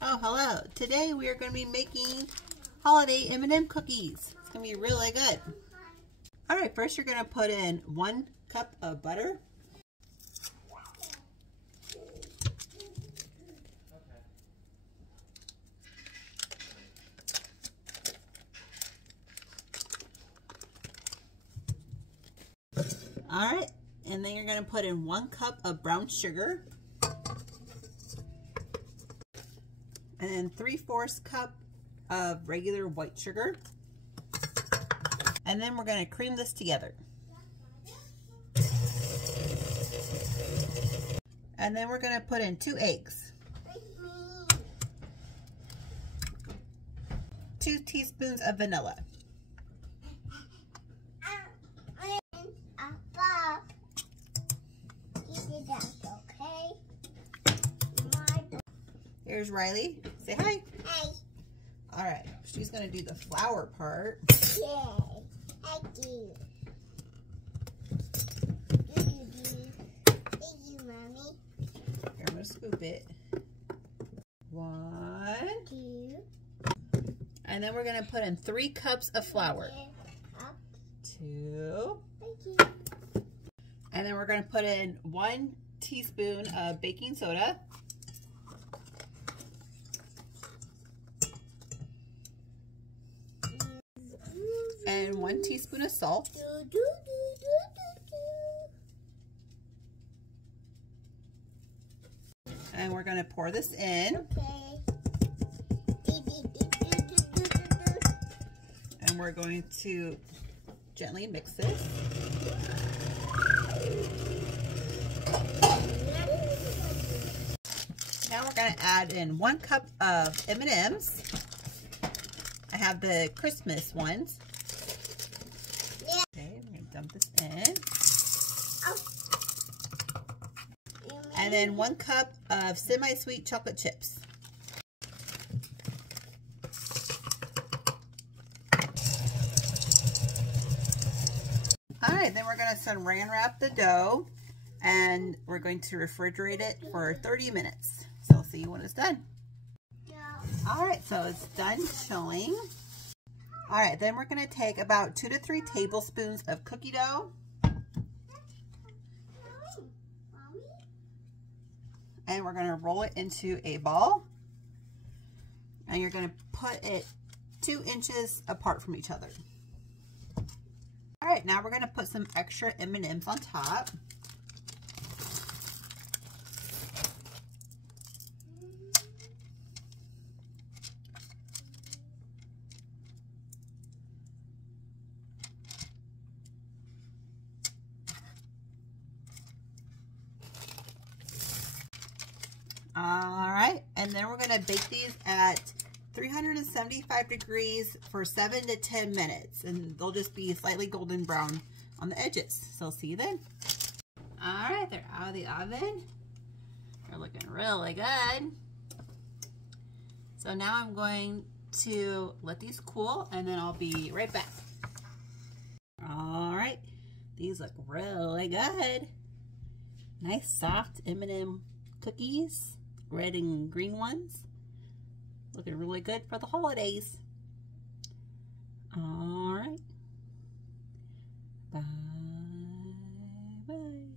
Oh, hello. Today we are going to be making holiday M&M cookies. It's going to be really good. All right, first you're going to put in 1 cup of butter. All right, and then you're going to put in 1 cup of brown sugar. And then 3/4 cup of regular white sugar. And then we're going to cream this together. And then we're going to put in 2 eggs. 2 teaspoons of vanilla. Here's Riley. Say hi. Hi. All right. She's going to do the flour part. Yay. Thank you. Thank you, Mommy. Here, I'm going to scoop it. 1, 2. And then we're going to put in 3 cups of flour. 2. Thank you. And then we're going to put in 1 teaspoon of baking soda. And 1 teaspoon of salt. And we're going to pour this in. Okay. And we're going to gently mix this. Now we're going to add in 1 cup of M&Ms. I have the Christmas ones. Okay, I'm going to dump this in. And then 1 cup of semi-sweet chocolate chips. Alright, then we're going to saran wrap the dough and we're going to refrigerate it for 30 minutes. So we'll see when it's done. Alright, so it's done chilling. Alright, then we're going to take about 2 to 3 tablespoons of cookie dough. And we're going to roll it into a ball. And you're going to put it 2 inches apart from each other. Alright, now we're going to put some extra M&Ms on top. Alright, and then we're going to bake these at 375 degrees for 7 to 10 minutes. And they'll just be slightly golden brown on the edges. So I'll see you then. Alright, they're out of the oven. They're looking really good. So now I'm going to let these cool and then I'll be right back. Alright, these look really good. Nice soft M&M cookies. Red and green ones. Looking really good for the holidays. All right. Bye. Bye.